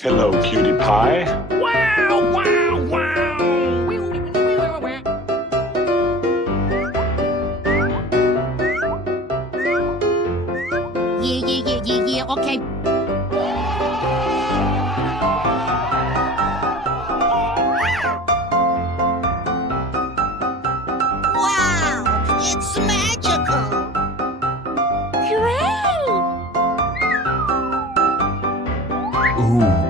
Hello, cutie pie. Wow, wow, wow. Yeah, okay. Wow, it's magical. Hooray! Ooh, yeah.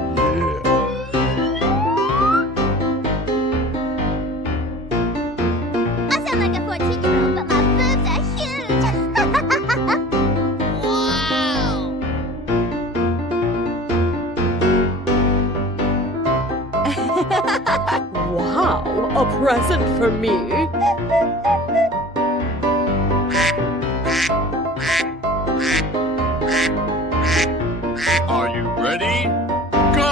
I sound like a 14-year-old, but my boobs are huge. Wow. Wow, a present for me. Are you ready? Go!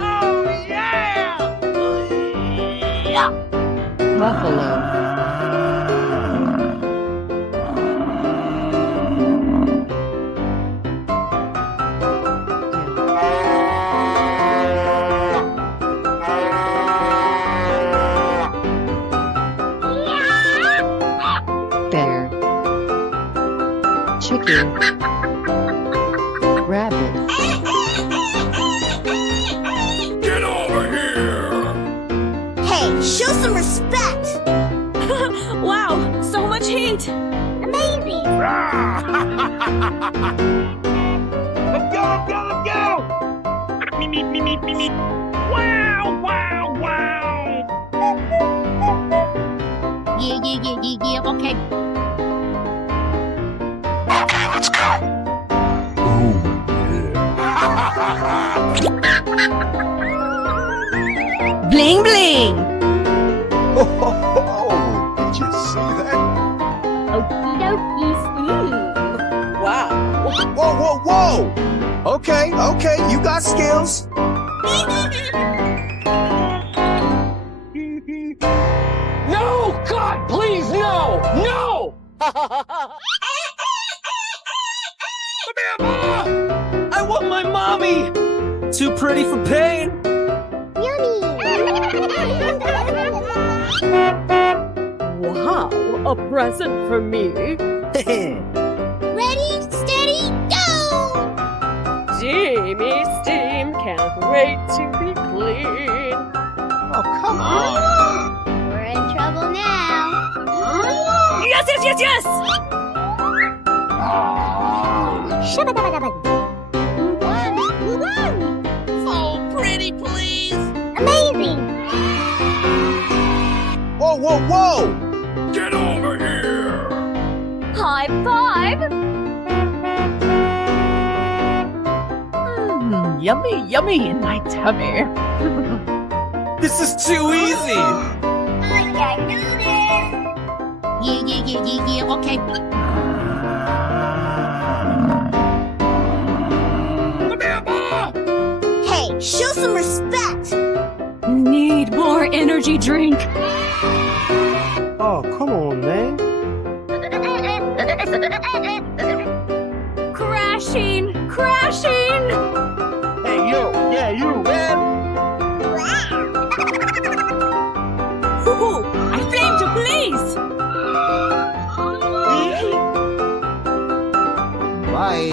Oh, yeah! Buffalo. Bear. Chicken. Rabbit. Get over here! Hey, show some respect. Wow, so much heat! Amazing. Let's go! Me. Wow, wow, wow! Yeah, okay. Okay, let's go. Ooh, yeah. Bling, bling! Oh, did you see that? Okie dokie. Wow! Whoa, whoa, whoa! Okay, you got skills. No! God, please, no! No! I want my mommy. Too pretty for pain. Wow, a present for me. Ready, steady, go! Steamy steam, can't wait to be clean. Oh, come on. We're in trouble now. Yes! So pretty, please. Amazing. Whoa, whoa, whoa! Get over here! High five! Yummy in my tummy. This is too easy. I can do this. Yeah, okay. Hey, show some respect. Need more energy drink. Oh, come on, man. Crashing! Hey, yo, yeah, you, man. Woohoo! I flame to blaze! Bye.